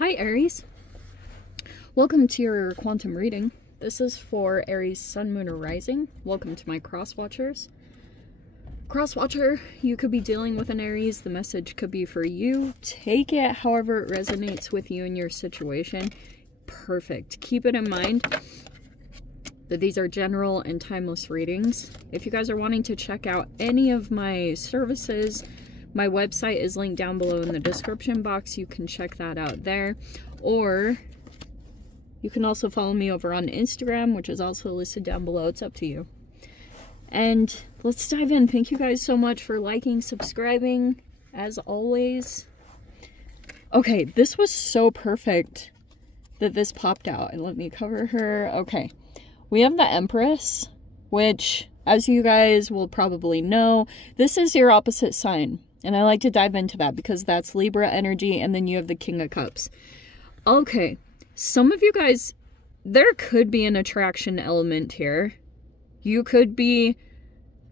Hi Aries, welcome to your quantum reading. This is for Aries Sun, Moon, or Rising. Welcome to my cross-watchers. Cross-watcher, you could be dealing with an Aries. The message could be for you. Take it however it resonates with you and your situation. Perfect. Keep it in mind that these are general and timeless readings. If you guys are wanting to check out any of my services, my website is linked down below in the description box. You can check that out there. Or you can also follow me over on Instagram, which is also listed down below. It's up to you. And let's dive in. Thank you guys so much for liking, subscribing, as always. Okay, this was so perfect that this popped out. And let me cover her. Okay, we have the Empress, which, as you guys will probably know, this is your opposite sign. And I like to dive into that because that's Libra energy, and then you have the King of Cups. Okay, some of you guys, there could be an attraction element here. You could be,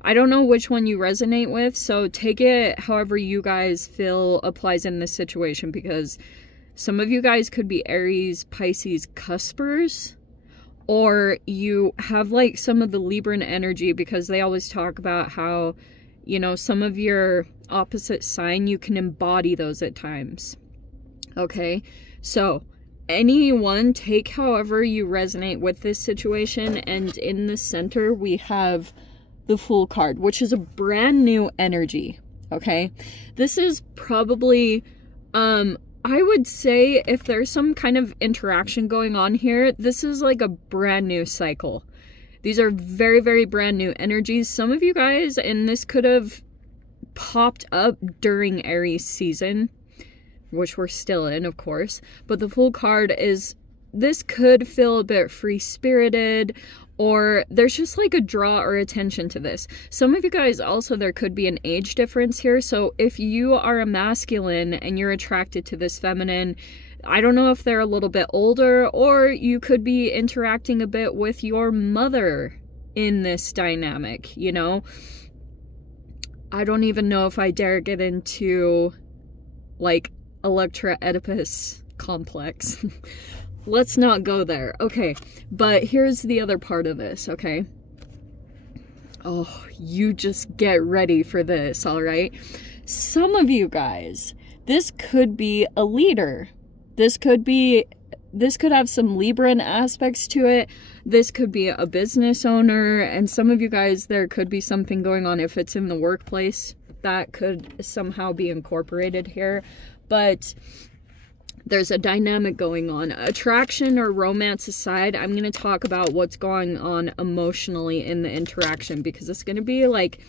I don't know which one you resonate with, so take it however you guys feel applies in this situation, because some of you guys could be Aries, Pisces, cuspers, or you have like some of the Libran energy, because they always talk about how, you know, some of your opposite sign, you can embody those at times. Okay, so anyone, take however you resonate with this situation. And in the center we have the Fool card, which is a brand new energy. Okay, this is probably I would say, if there's some kind of interaction going on here, this is like a brand new cycle. These are very, very brand new energies. Some of you guys, and this could have popped up during Aries season, which we're still in, of course. But the Fool card is, this could feel a bit free-spirited, or there's just like a draw or attention to this. Some of you guys also, there could be an age difference here. So if you are a masculine and you're attracted to this feminine, I don't know if they're a little bit older, or you could be interacting a bit with your mother in this dynamic, you know? I don't even know if I dare get into like Electra Oedipus complex. Let's not go there. Okay, but here's the other part of this, okay? Oh, you just get ready for this, all right? Some of you guys, this could be a leader. This could have some Libran aspects to it. This could be a business owner, and some of you guys, there could be something going on if it's in the workplace that could somehow be incorporated here. But there's a dynamic going on. Attraction or romance aside, I'm going to talk about what's going on emotionally in the interaction, because it's going to be like,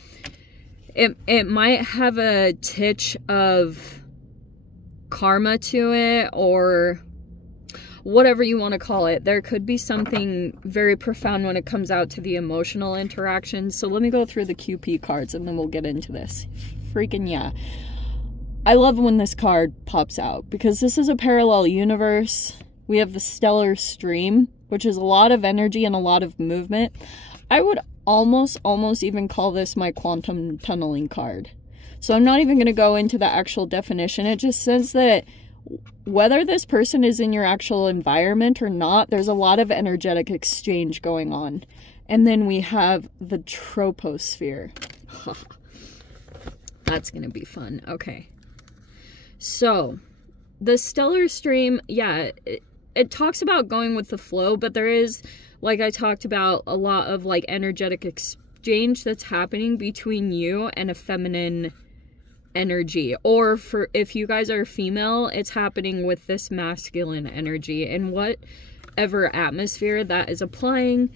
it might have a titch of karma to it, or whatever you want to call it. There could be something very profound when it comes out to the emotional interaction. So let me go through the QP cards and then we'll get into this. Freaking yeah. I love when this card pops out, because this is a parallel universe. We have the stellar stream, which is a lot of energy and a lot of movement. I would almost even call this my quantum tunneling card. So I'm not even going to go into the actual definition. It just says that whether this person is in your actual environment or not, there's a lot of energetic exchange going on. And then we have the troposphere. That's going to be fun. Okay. So the stellar stream, yeah, it talks about going with the flow, but there is, like I talked about, a lot of like energetic exchange that's happening between you and a feminine energy, or for if you guys are female, it's happening with this masculine energy, and whatever atmosphere that is applying.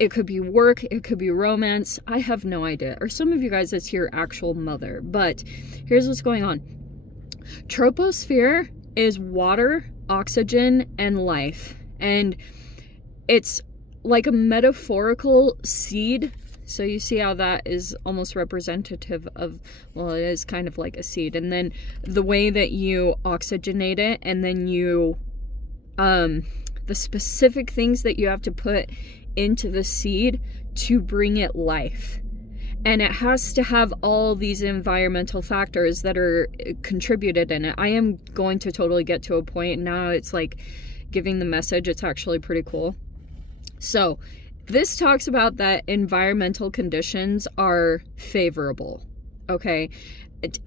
It could be work, it could be romance, I have no idea. Or some of you guys, it's your actual mother. But here's what's going on. Troposphere is water, oxygen, and life, and it's like a metaphorical seed. So you see how that is almost representative of, well, it is kind of like a seed. And then the way that you oxygenate it, and then you, the specific things that you have to put into the seed to bring it life. And it has to have all these environmental factors that are contributed in it. I am going to totally get to a point now. It's like giving the message. It's actually pretty cool. So this talks about that environmental conditions are favorable. Okay.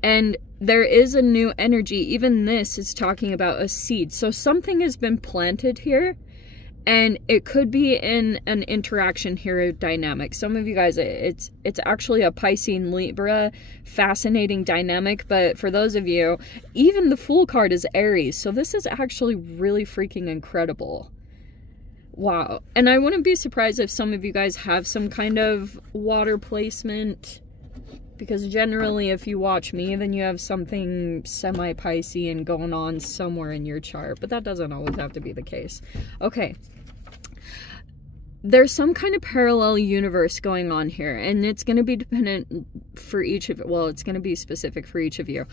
And there is a new energy. Even this is talking about a seed. So something has been planted here. And it could be in an interaction here dynamic. Some of you guys, it's actually a Pisces Libra fascinating dynamic. But for those of you, even the Fool card is Aries. So this is actually really freaking incredible. Wow. And I wouldn't be surprised if some of you guys have some kind of water placement. Because generally, if you watch me, then you have something semi-Piscean going on somewhere in your chart. But that doesn't always have to be the case. Okay. There's some kind of parallel universe going on here. And it's going to be dependent for each of... Well, it's going to be specific for each of you.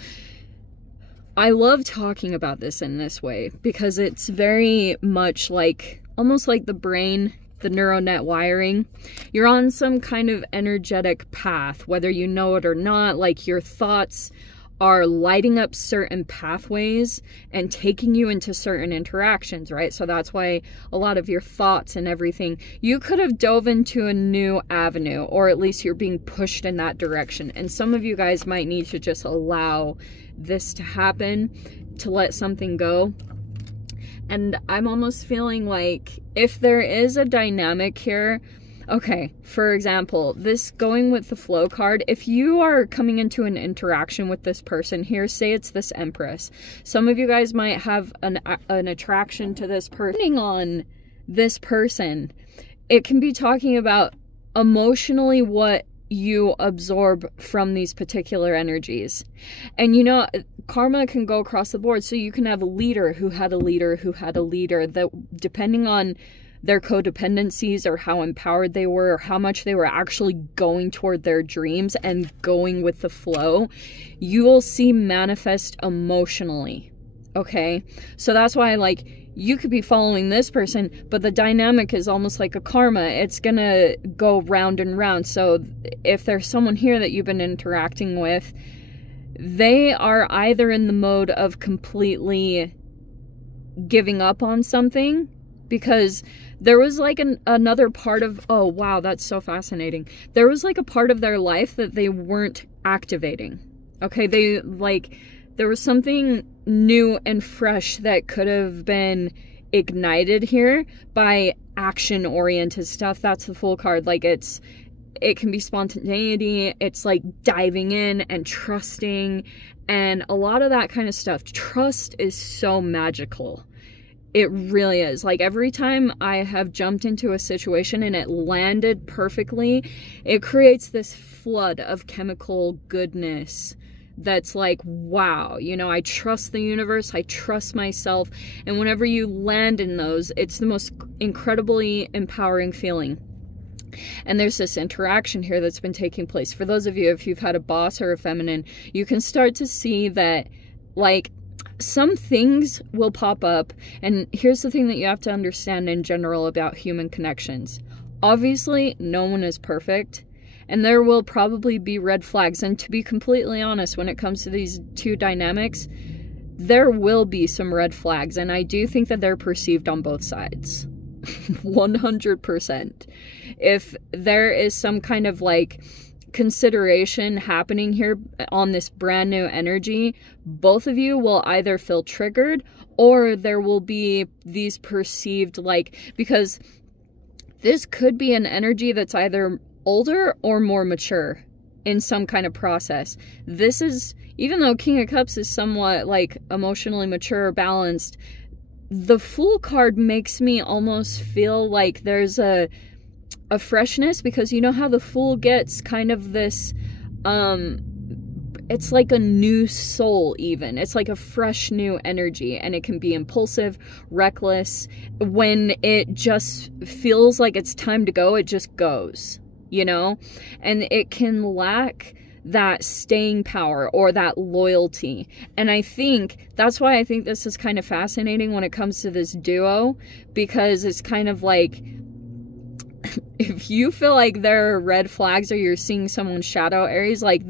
I love talking about this in this way. Because it's very much like... Almost like the brain... the neural net wiring. You're on some kind of energetic path, whether you know it or not. Like your thoughts are lighting up certain pathways and taking you into certain interactions, right? So that's why a lot of your thoughts and everything, you could have dove into a new avenue, or at least you're being pushed in that direction. And some of you guys might need to just allow this to happen, to let something go. And I'm almost feeling like if there is a dynamic here, okay, for example, this going with the flow card, if you are coming into an interaction with this person here, say it's this Empress, some of you guys might have an attraction to this person. Depending on this person, it can be talking about emotionally what you absorb from these particular energies. And you know, karma can go across the board. So you can have a leader who had a leader who had a leader, that depending on their codependencies or how empowered they were or how much they were actually going toward their dreams and going with the flow, you will see manifest emotionally. Okay, so that's why, like, you could be following this person, but the dynamic is almost like a karma. It's gonna go round and round. So if there's someone here that you've been interacting with, they are either in the mode of completely giving up on something, because there was like another part of, oh wow, that's so fascinating. There was like a part of their life that they weren't activating. Okay, they like... There was something new and fresh that could have been ignited here by action-oriented stuff. That's the Fool card. Like, it can be spontaneity. It's like diving in and trusting and a lot of that kind of stuff. Trust is so magical. It really is. Like, every time I have jumped into a situation and it landed perfectly, it creates this flood of chemical goodness that's like, wow, you know, I trust the universe, I trust myself. And whenever you land in those, it's the most incredibly empowering feeling. And there's this interaction here that's been taking place. For those of you, if you've had a boss or a feminine, you can start to see that, like, some things will pop up. And here's the thing that you have to understand in general about human connections. Obviously, no one is perfect. And there will probably be red flags. And to be completely honest, when it comes to these two dynamics, there will be some red flags. And I do think that they're perceived on both sides. 100%. If there is some kind of like consideration happening here on this brand new energy, both of you will either feel triggered, or there will be these perceived, like, because this could be an energy that's either older or more mature in some kind of process. This is, even though King of Cups is somewhat like emotionally mature or balanced, the Fool card makes me almost feel like there's a freshness, because you know how the Fool gets kind of this, it's like a new soul even. It's like a fresh new energy, and it can be impulsive, reckless. When it just feels like it's time to go, it just goes. You know, and it can lack that staying power or that loyalty. And I think that's why I think this is kind of fascinating when it comes to this duo, because it's kind of like if you feel like there are red flags or you're seeing someone's shadow, Aries, like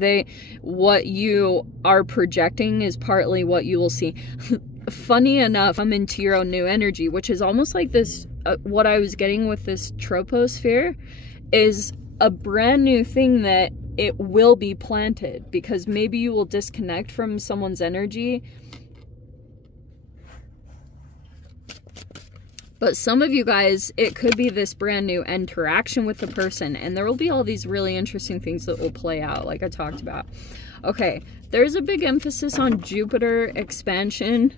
what you are projecting is partly what you will see. Funny enough, I'm into your own new energy, which is almost like this, what I was getting with this troposphere is a brand new thing that it will be planted, because maybe you will disconnect from someone's energy. But some of you guys, it could be this brand new interaction with the person, and there will be all these really interesting things that will play out, like I talked about. Okay, there's a big emphasis on Jupiter expansion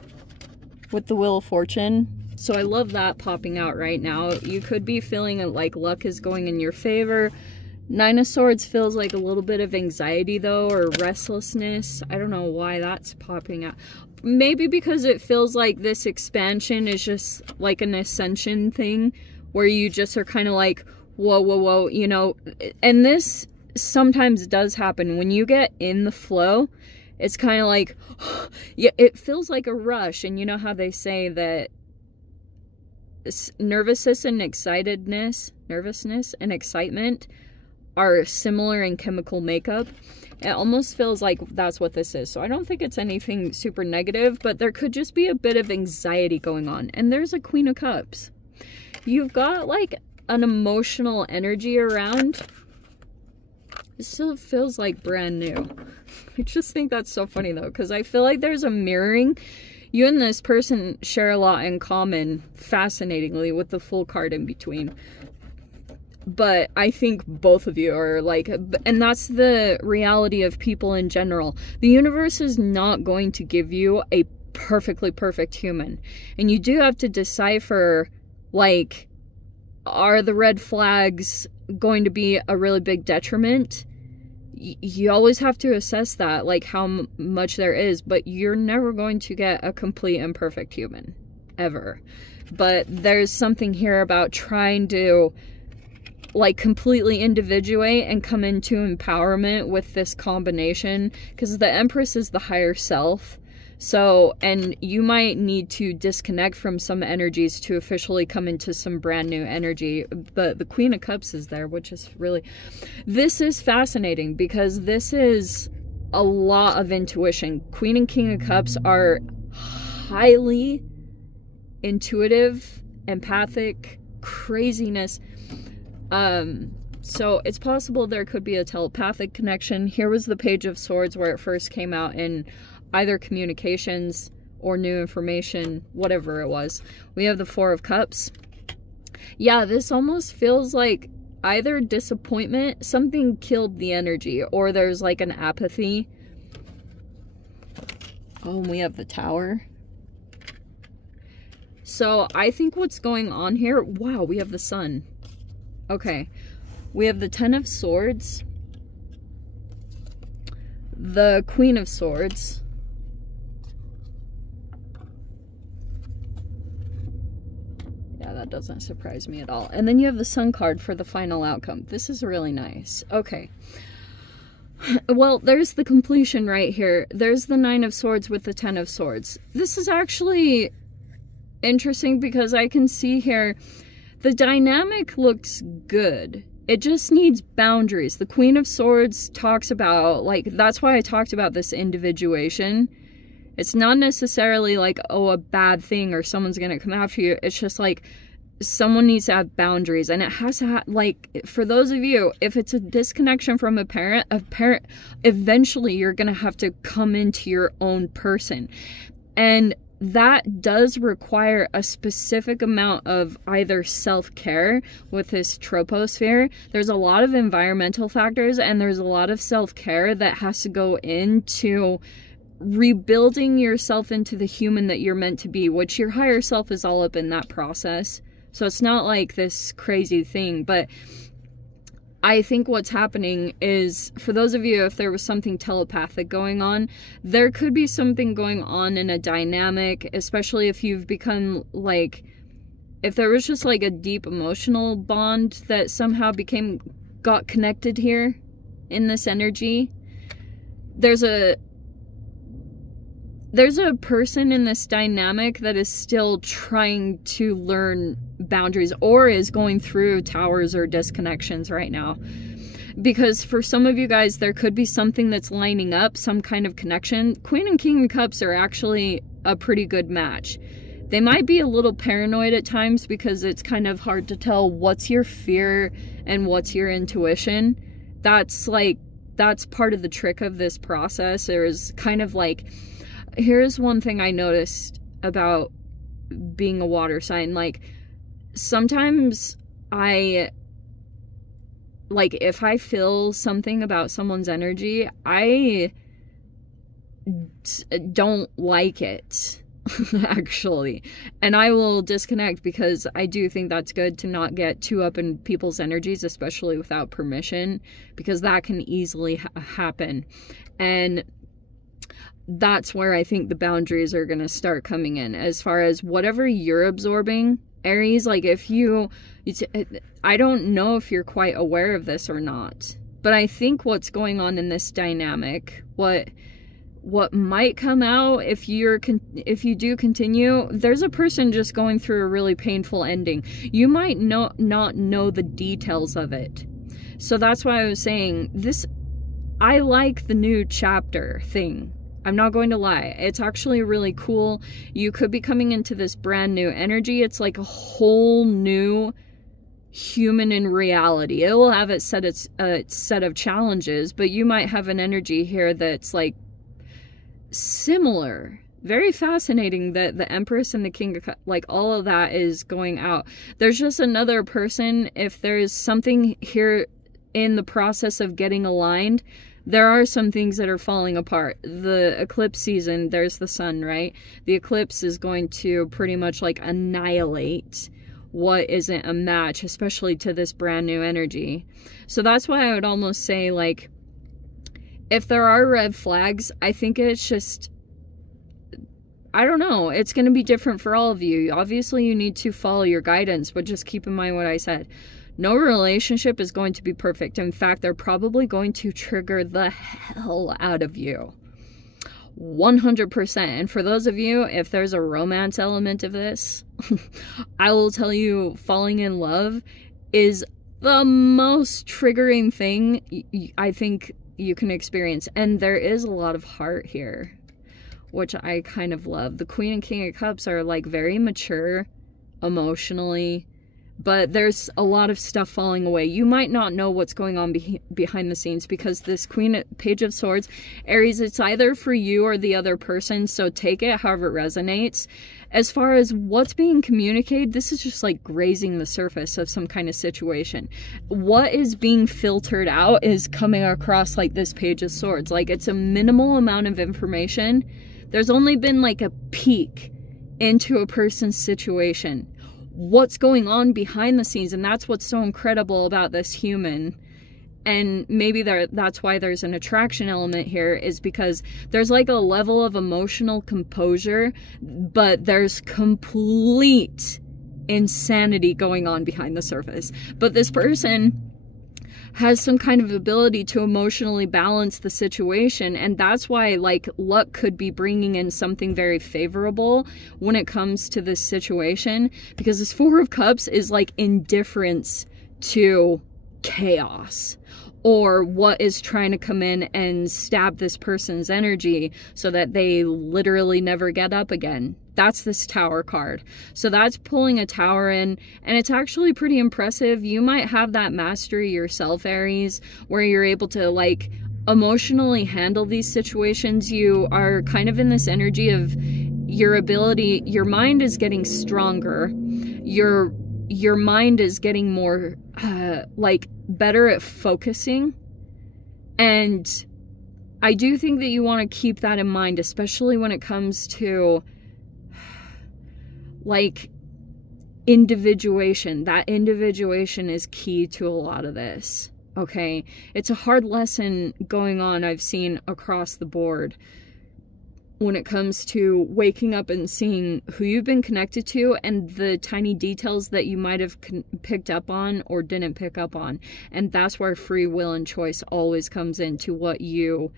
with the Wheel of Fortune. So I love that popping out right now. You could be feeling like luck is going in your favor. Nine of Swords feels like a little bit of anxiety though, or restlessness. I don't know why that's popping out. Maybe because it feels like this expansion is just like an ascension thing where you just are kind of like, whoa, whoa, whoa, you know. And this sometimes does happen when you get in the flow. It's kind of like, yeah, it feels like a rush. And you know how they say that nervousness and excitement are similar in chemical makeup. It almost feels like that's what this is. So I don't think it's anything super negative, but there could just be a bit of anxiety going on. And there's a Queen of Cups. You've got like an emotional energy around. It still feels like brand new. I just think that's so funny though, because I feel like there's a mirroring. You and this person share a lot in common, fascinatingly, with the Fool card in between. But I think both of you are like, and that's the reality of people in general. The universe is not going to give you a perfectly perfect human. And you do have to decipher, like, are the red flags going to be a really big detriment? You always have to assess that, like how much there is, but you're never going to get a complete and perfect human, ever. But there's something here about trying to like completely individuate and come into empowerment with this combination, because the Empress is the higher self. So, and you might need to disconnect from some energies to officially come into some brand new energy. But the Queen of Cups is there, which is really, this is fascinating because this is a lot of intuition. Queen and King of Cups are highly intuitive, empathic, craziness. So it's possible there could be a telepathic connection. Here was the Page of Swords where it first came out in either communications or new information, whatever it was. We have the Four of Cups. Yeah, this almost feels like either disappointment, something killed the energy, or there's like an apathy. Oh, and we have the Tower. So I think what's going on here, wow, we have the Sun. Okay, we have the Ten of Swords, the Queen of Swords, yeah, that doesn't surprise me at all, and then you have the Sun card for the final outcome. This is really nice. Okay, well, there's the completion right here. There's the Nine of Swords with the Ten of Swords. This is actually interesting because I can see here the dynamic looks good. It just needs boundaries. The Queen of Swords talks about, like, that's why I talked about this individuation. It's not necessarily like, oh, a bad thing or someone's gonna come after you. It's just like someone needs to have boundaries, and it has to have, like, for those of you, if it's a disconnection from a parent, eventually you're gonna have to come into your own person. And that does require a specific amount of either self-care with this troposphere. There's a lot of environmental factors, and there's a lot of self-care that has to go into rebuilding yourself into the human that you're meant to be, which your higher self is all up in that process. So it's not like this crazy thing, but I think what's happening is, for those of you, if there was something telepathic going on, there could be something going on in a dynamic, especially if you've become, like, if there was just like a deep emotional bond that somehow got connected here in this energy. There's a person in this dynamic that is still trying to learn boundaries or is going through towers or disconnections right now. Because for some of you guys, there could be something that's lining up, some kind of connection. Queen and King of Cups are actually a pretty good match. They might be a little paranoid at times because it's kind of hard to tell what's your fear and what's your intuition. That's part of the trick of this process. There's kind of like, here's one thing I noticed about being a water sign. Like, sometimes if I feel something about someone's energy, I don't like it, actually. And I will disconnect because I do think that's good to not get too up in people's energies, especially without permission, because that can easily happen. And that's where I think the boundaries are going to start coming in. As far as whatever you're absorbing, Aries, like I don't know if you're quite aware of this or not, but I think what's going on in this dynamic, what might come out if you do continue, there's a person just going through a really painful ending. You might not know the details of it. So that's why I was saying this. I like the new chapter thing. I'm not going to lie. It's actually really cool. You could be coming into this brand new energy. It's like a whole new human in reality. It will have its set of challenges, but you might have an energy here that's like similar. Very fascinating that the Empress and the King of Cups, like all of that is going out. There's just another person. If there's something here in the process of getting aligned, there are some things that are falling apart. The eclipse season, there's the sun, right? The eclipse is going to pretty much like annihilate what isn't a match, especially to this brand new energy. So that's why I would almost say, like, if there are red flags, I think it's just, I don't know, it's going to be different for all of you. Obviously, you need to follow your guidance, but just keep in mind what I said. No relationship is going to be perfect. In fact, they're probably going to trigger the hell out of you. 100%. And for those of you, if there's a romance element of this, I will tell you, falling in love is the most triggering thing I think you can experience. And there is a lot of heart here, which I kind of love. The Queen and King of Cups are like very mature emotionally, but there's a lot of stuff falling away. You might not know what's going on behind the scenes, because this Page of Swords, Aries, it's either for you or the other person, so take it however it resonates. As far as what's being communicated, this is just like grazing the surface of some kind of situation. What is being filtered out is coming across like this Page of Swords. Like, it's a minimal amount of information. There's only been like a peek into a person's situation. What's going on behind the scenes, and that's what's so incredible about this human. And maybe that's why there's an attraction element here, is because there's like a level of emotional composure, but there's complete insanity going on behind the surface. But this person has some kind of ability to emotionally balance the situation, and that's why, like, luck could be bringing in something very favorable when it comes to this situation, because this Four of Cups is like indifference to chaos or what is trying to come in and stab this person's energy so that they literally never get up again. That's this Tower card. So that's pulling a Tower in, and it's actually pretty impressive. You might have that mastery yourself, Aries, where you're able to like emotionally handle these situations. You are kind of in this energy of your ability, your mind is getting stronger. Your mind is getting more like better at focusing, and I do think that you want to keep that in mind, especially when it comes to like individuation. That individuation is key to a lot of this, okay? It's a hard lesson going on, I've seen across the board, when it comes to waking up and seeing who you've been connected to and the tiny details that you might have picked up on or didn't pick up on. And that's where free will and choice always comes into what you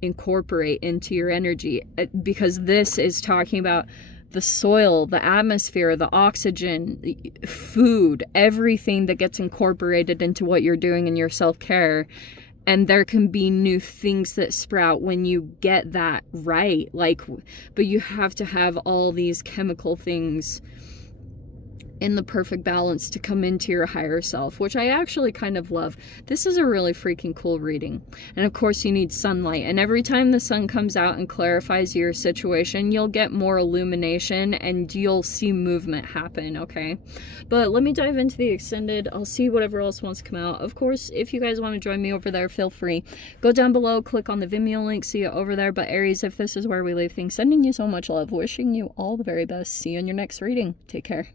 incorporate into your energy, because this is talking about the soil, the atmosphere, the oxygen, food, everything that gets incorporated into what you're doing in your self-care. And there can be new things that sprout when you get that right. Like, but you have to have all these chemical things in the perfect balance to come into your higher self, which I actually kind of love. This is a really freaking cool reading. And of course you need sunlight, and every time the sun comes out and clarifies your situation, you'll get more illumination and you'll see movement happen, okay? But let me dive into the extended. I'll see whatever else wants to come out. Of course, if you guys want to join me over there, feel free. Go down below, click on the Vimeo link, see it over there. But Aries, if this is where we leave things, sending you so much love, wishing you all the very best. See you in your next reading. Take care.